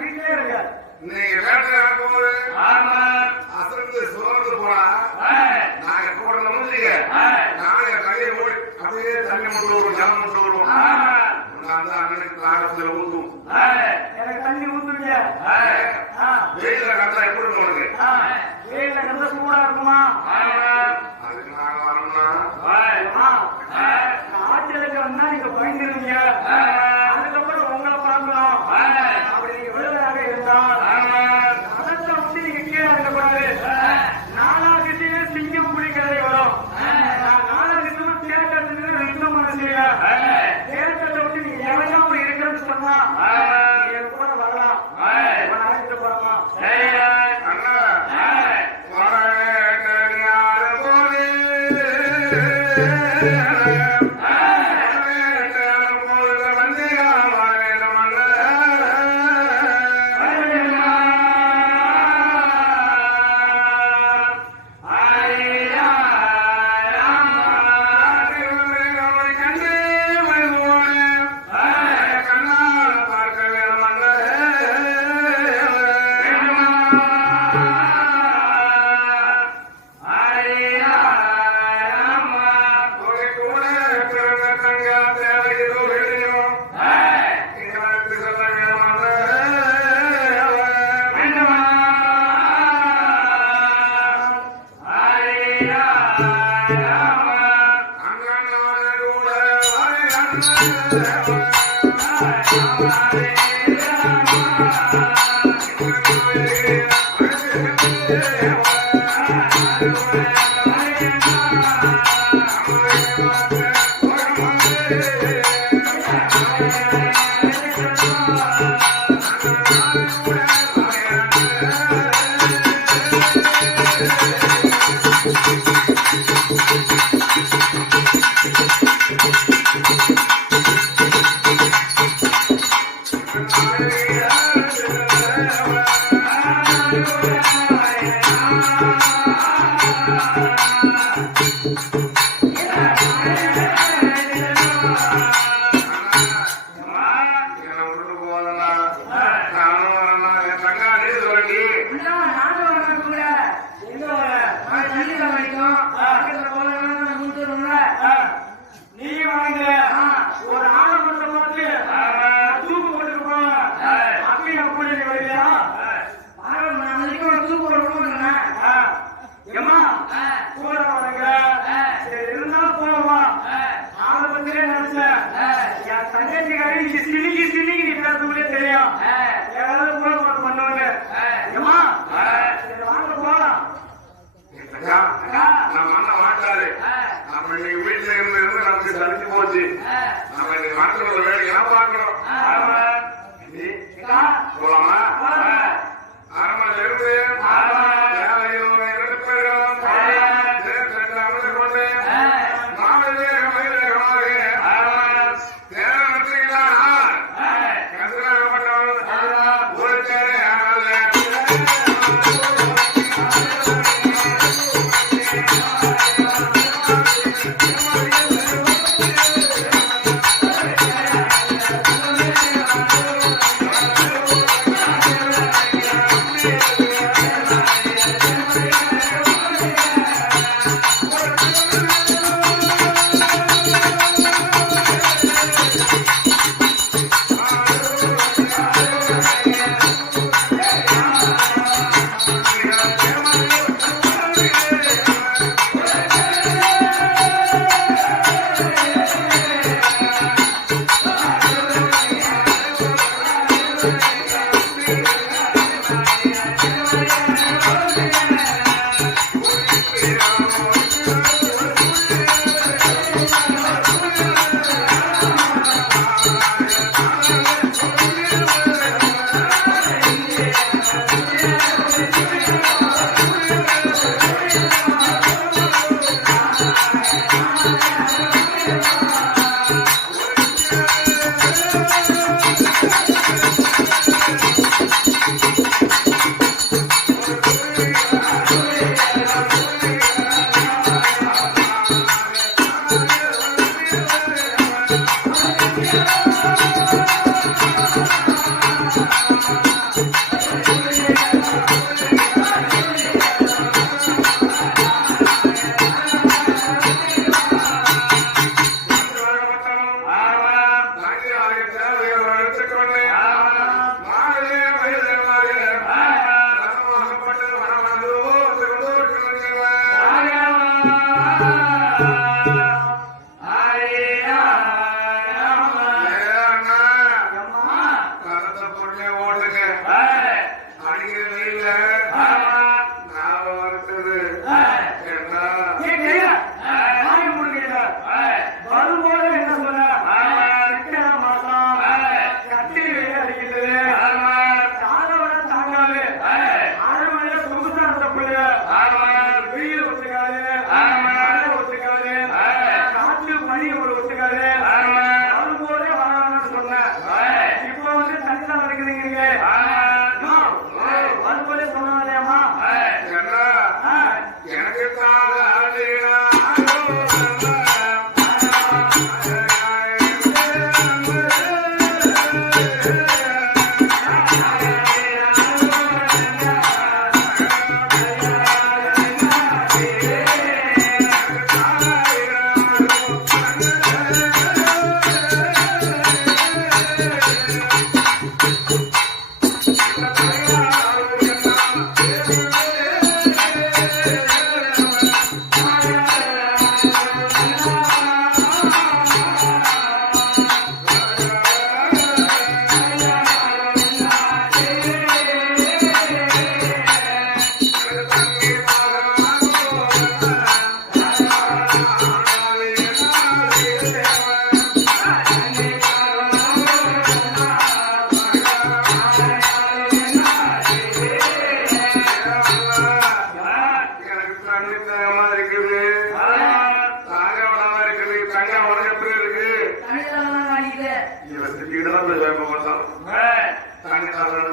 வீட்டிலே இருக்க வெயில கண்டா எப்படி உங்களுக்கு வெயில கண்டா சூடா இருக்குமா? அதுக்கு நாங்க வரணும்னா ஆட்சியலுக்கு வந்தா நீங்க பயந்துருவீங்க. அதுக்கப்புறம் உங்களை பார்க்கணும். அப்படி நீங்க விழுதாக இருந்தால் அதத்தை வந்து நீங்க கீழே இருக்கக்கூடாது. நாலாகிட்டே சிங்கம் புலி கதை வரும். நாலாகிட்டமா தேர்தல் ரெண்டும் மனசில தேர்தலை விட்டு நீங்க எவனாம இருக்கிறது சொன்னா கூட வரலாம். அழைச்சிட்டு போறலாம்.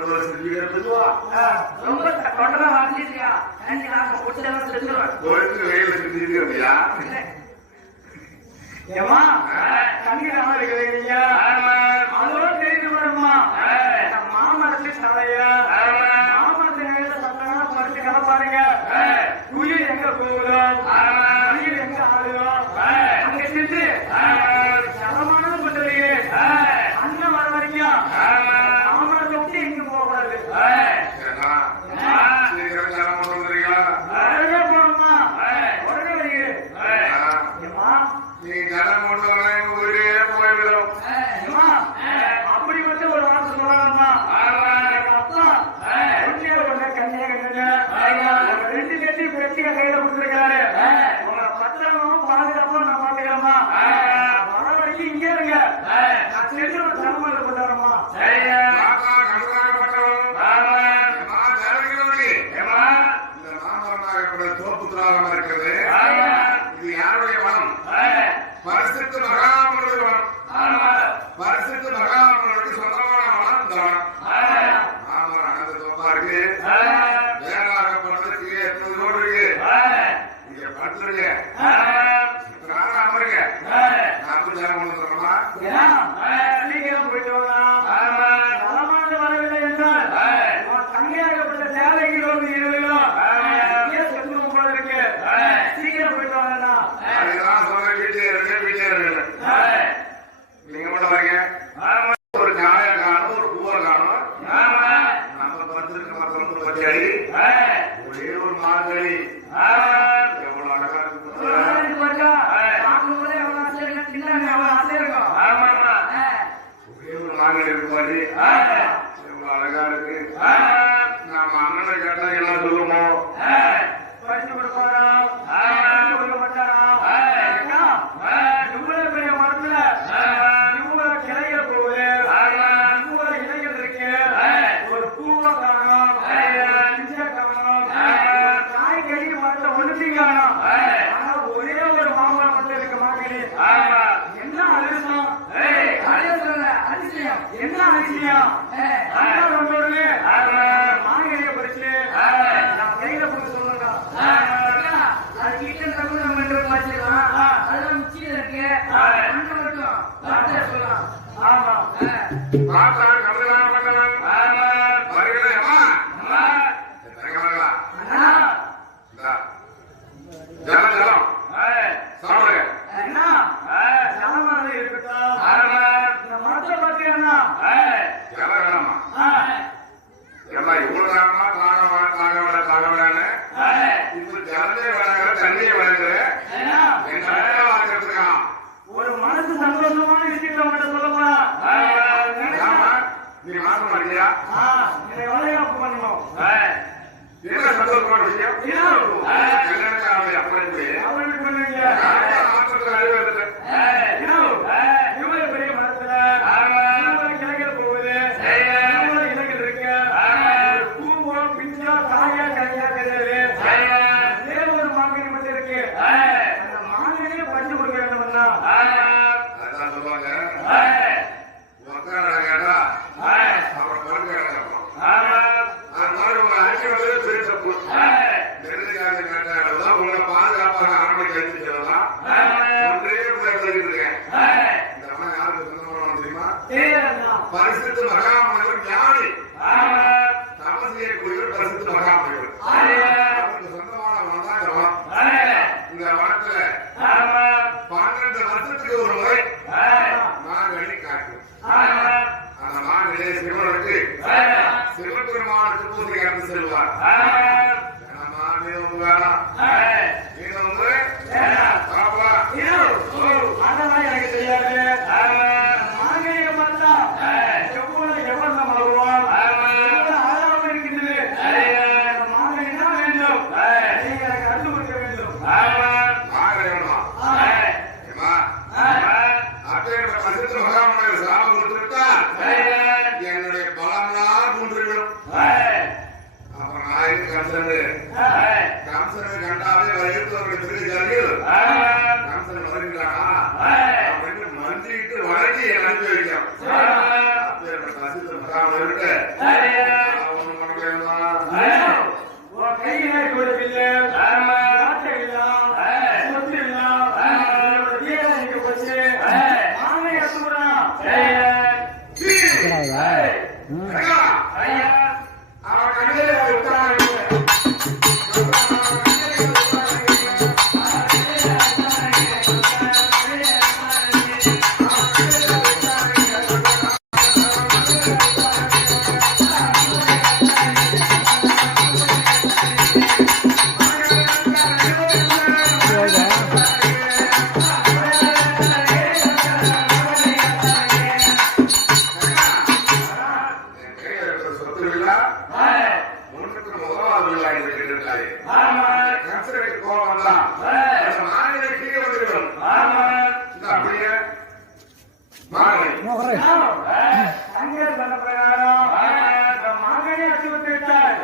ஒரு செஞ்சு எடுத்துவா ரொம்ப தொண்டரா வாங்கிட்டியா நன்றி நான் கொடுத்ததெல்லாம் செஞ்சுருவேன் கோயிலுக்கு வெயில செஞ்சுட்டு இருக்கியா ஏமா தண்ணீராம இருக்கிறீங்க அதோட தெரிஞ்சு வருமா மாமரத்து தலையா மாமரத்து நேர சத்தமா பறிச்சு கிடப்பாருங்க குயில் எங்க போகுதோ குயில் எங்க ஆடுதோ அங்க சென்று சதமானது பண்றீங்க அண்ணன் வர வரைக்கும் மாமரத்தை விட்டு எங்க போகக்கூடாது உடனே போகணுமா உடனே வரீங்க ஏமா நீ ஜனம் கொண்டு வர ஊரே போய்விடும் அப்படி மட்டும் ஒரு வார்த்தை சொல்லலாமா எங்க அப்பா ஒன்றே ஒண்ணு கண்ணியா கண்ணுங்க ரெண்டு கட்டி பிரச்சனை கையில கொடுத்துருக்காரு உங்களை பத்திரமும் பாதுகாப்பும் நான் பாத்துக்கிறேம்மா வர வரைக்கும் இங்கே இருங்க நான் சென்று ஒரு தலைமுறை கொண்டு வரமா தோப்புத்திராகமா இருக்கிறது இது யாருடைய மனம் பரிசுத்த மகாமனுடைய மனம் பரிசுத்த மகாமனுக்கு சொந்தமான மனம் இந்த மனம் மாமரம் அனந்த தோப்பா இருக்கு வேறாகப்படுறதுக்கு 800 ரோடு இருக்கு இங்க படுத்துருங்க அமருங்க நான் ஜனம் கொண்டு வந்துடுறோமா சீக்கிரம் போயிட்டு வரலாம் நலமானது வரவில்லை என்றால் தங்கையாகப்பட்ட சேலைக்கு 20 கிலோ போல இருக்கு சீக்கிரம் போயிட்டு வரலாம் அதுதான் சொல்றேன் வீட்டிலே இருக்கு நீங்க மட்டும் வரீங்க ஒரு காய காணும் ஒரு பூவை காணும் நம்ம படுத்திருக்க மரத்துல பச்சடி ஒரே ஒரு மார்கழி எவ்வளவு அழகா ஒரே ஒரு மார்கழி இருக்கு பாரு எவ்வளவு அழகா இருக்கு நாம அண்ணனை கேட்டா என்ன சொல்லுவோம் பரிசு கொடுப்பாராம் கொடுக்க மாட்டாராம் இவ்வளவு பெரிய மரத்துல இவ்வளவு கிளைகள் போகுது இவ்வளவு இலைகள் இருக்கு ஒரு பூவை காணும் பிஞ்சை காணும் காய்கறி மரத்துல ஒண்ணுத்தையும் காணும் ஆனா ஒரே ஒரு மாம்பழம் மட்டும் இருக்க மாட்டேங்குது என்ன அதிர்ஷ்டம் அதிசயம் என்ன அதிசயம் மாங்கனியை பறிச்சு நான் கையில போட்டு சொல்லுங்க அது வீட்டுல தப்பு நம்ம வச்சிருக்கலாம் அதெல்லாம் முச்சியில இருக்கு சொல்லலாம் ஆமா பார்த்தா கமலாம் பண்ணலாம் வருகிறேன் ஜலம் ஜலம் சாப்பிடுங்க என்ன ஜலமானது இருக்கட்டும் இந்த மரத்தை பார்த்தீங்கன்னா ஜலம் வேணாமா எல்லாம் இவ்வளவு நேரமா தாகவிடான்னு இப்ப ஜலமே வழங்குற தண்ணியை வழங்குற என்ன வாங்கிறதுக்கான் ஒரு மனசு சந்தோஷமான விஷயத்தை மட்டும் சொல்ல போறா நீ மாசம் மாட்டியா இதை வளைகாப்பு பண்ணணும் என்ன சந்தோஷமான விஷயம் கல்யாணம் அப்படி அவருக்கு பண்ணுவீங்க மாற்றத்துக்கு அறிவு வந்துட்டு இவ்வளவு பெரிய மரத்துல கிளைகள் போகுது இவ்வளவு இலைகள் இருக்கு பூவோ பிஞ்சோ காயா கரையா கிடையாது வேறு ஒரு மாங்கனி மட்டும் இருக்கு அந்த மாங்கனியே பறிச்சு கொடுக்க வேண்டும்னா அதான் சொல்லுவாங்க உட்கார கேட்டா அப்புறம் பொறுக்க கேட்கணும் அது மாதிரி உங்க அஞ்சு வந்து பெரிய தப்பு நெல்லுக்காக கேட்டாதான் உங்களை பாதுகாப்பாக அரண்மனைக்கு அழைத்து செல்லலாம் ஒன்றே இருக்கேன் இந்த அம்மா யாருக்கு சொந்தமான தெரியுமா பரிசுத்த மகாமனிதர் ஞானி தபம் செய்யக்கூடியவர் பரிசுத்த மகாமனிதர் அவருக்கு சொந்தமான வனம் தான் இந்த வனம் இந்த வனத்துல 12 வருஷத்துக்கு ஒரு முறை மாங்கனி காக்கும் அந்த மாங்கனியை சிவனுக்கு சிவபெருமானுக்கு பூஜை காத்து செல்வார் வேணாம் அதெல்லாம் எனக்கு தெரியாது மாங்கனியை பார்த்தா எவ்வளவு எவ்வளவு மலருவோம் அழகாக இருக்கின்றது மாங்கனி தான் வேண்டும் நீங்க எனக்கு அன்பு கொடுக்க வேண்டும் பரிசுத்த மகாமனிதர் சாபம் கொடுத்துவிட்டால் என்னுடைய பலம்லாம் குன்றிவிடும் அப்புறம் நான் கம்சனை கண்டாவே வருகிறவருடைய திருச்சாரியில் கம்சன் வருகிறானா அப்படின்னு மந்திரிட்டு வழங்கி அனுப்பி வைக்கிறோம் பரிசுத்த மகாமனிதருக்கு நல்லவர்களாக இருக்கிறார்கள். கம்சனுக்கு கோபம் வந்தான். மாநில கீழே வந்துவிடும். அப்படியே மாலை தங்கர் சொன்ன பிரகாரம் மகனை அச்சுறுத்தி விட்டார்.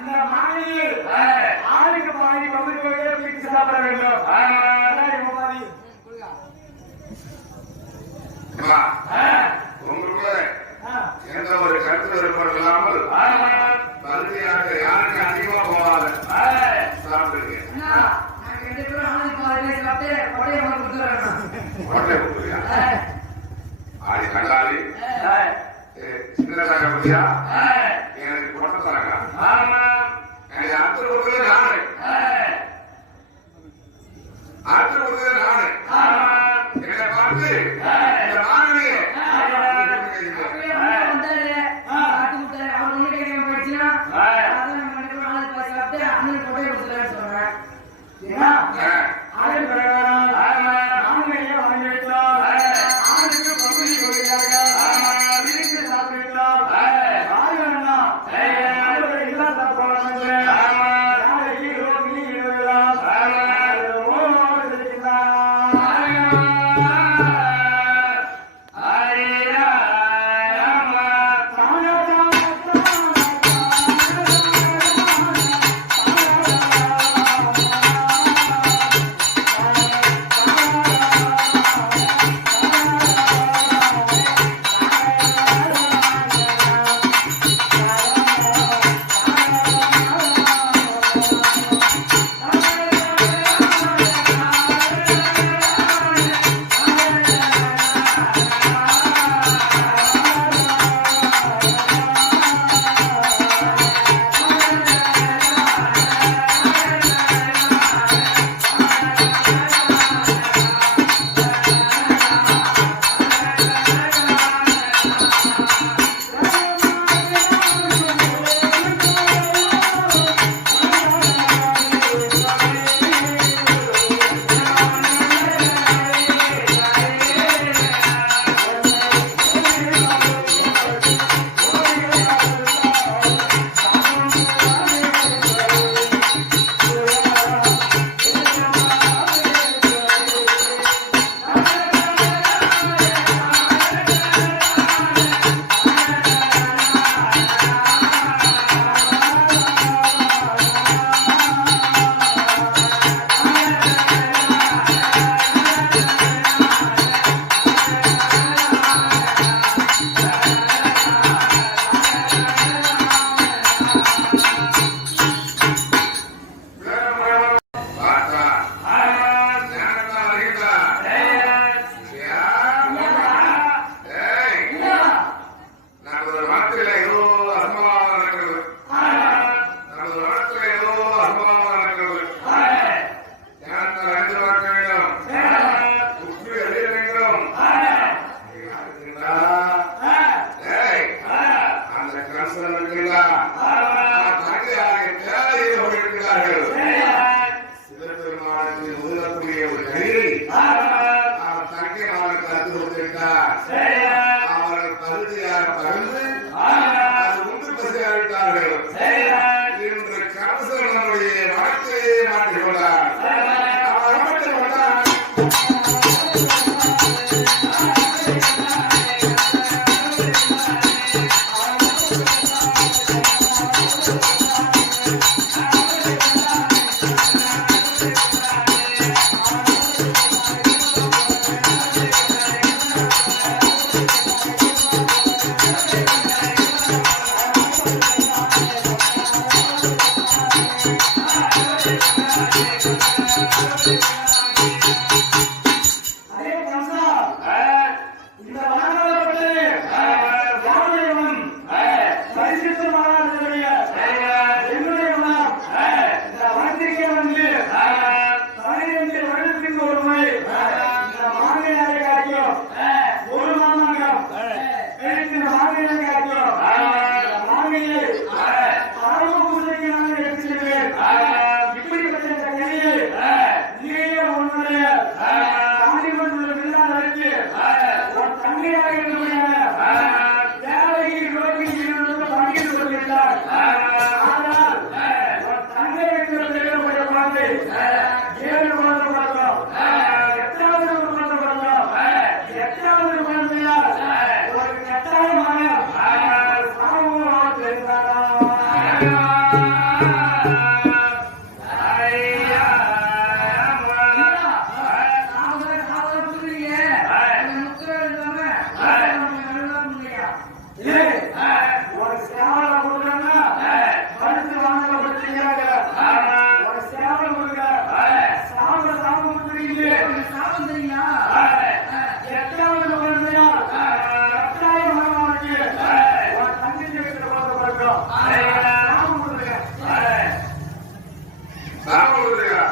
இந்த மாநில ஆளுக்கு பாதி பகுதி பிரித்து சாப்பிட வேண்டும். உங்களுக்குள்ள எந்த ஒரு கருத்து வேறுபாடு இல்லாமல் பகுதியாக யாருக்கு அதிகமா போகாத சாப்பிடுங்க. ஆடி கண்டாளி சின்னதாக பத்தியா எனக்கு கொட்ட தரங்க. எனக்கு அர்த்தம் கொடுத்தது நானு. அர்த்தம் கொடுத்தது நானு. என்னை பார்த்து இந்த மாணவியை அவர்கள் பகுதியாக பறந்து உண்டு பசியாவிட்டார்கள். இன்று கம்சன் நம்முடைய வழக்கையே மாற்றிக்கொண்டார். ஒரு மாதம் கொடுத்துருக்கோம். சாமம் கொடுத்துருங்க. சாமம் கொடுத்துருக்கா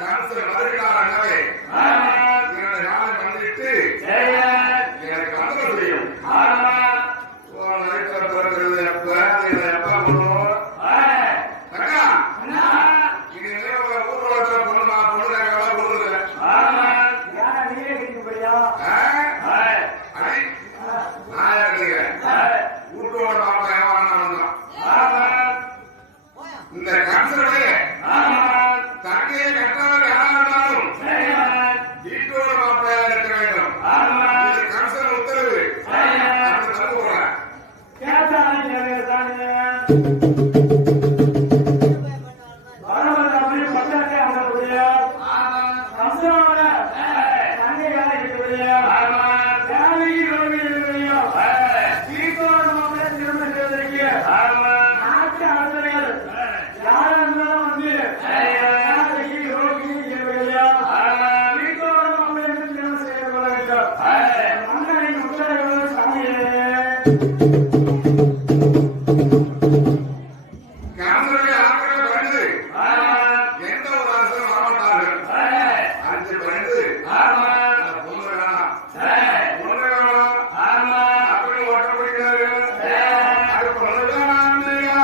கேன்சர் வருகிறார்களே நாளை வந்துட்டு கணவனுடைய ஆட்களை பயந்து எந்த ஒரு அரசும் வரமாட்டார்கள். அஞ்சு பயந்து பொண்ணு வேணாம் அப்படி ஓட்ட பிடிக்கிறார்கள். அது பொண்ணு வேணாம் இல்லையா?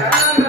Yeah.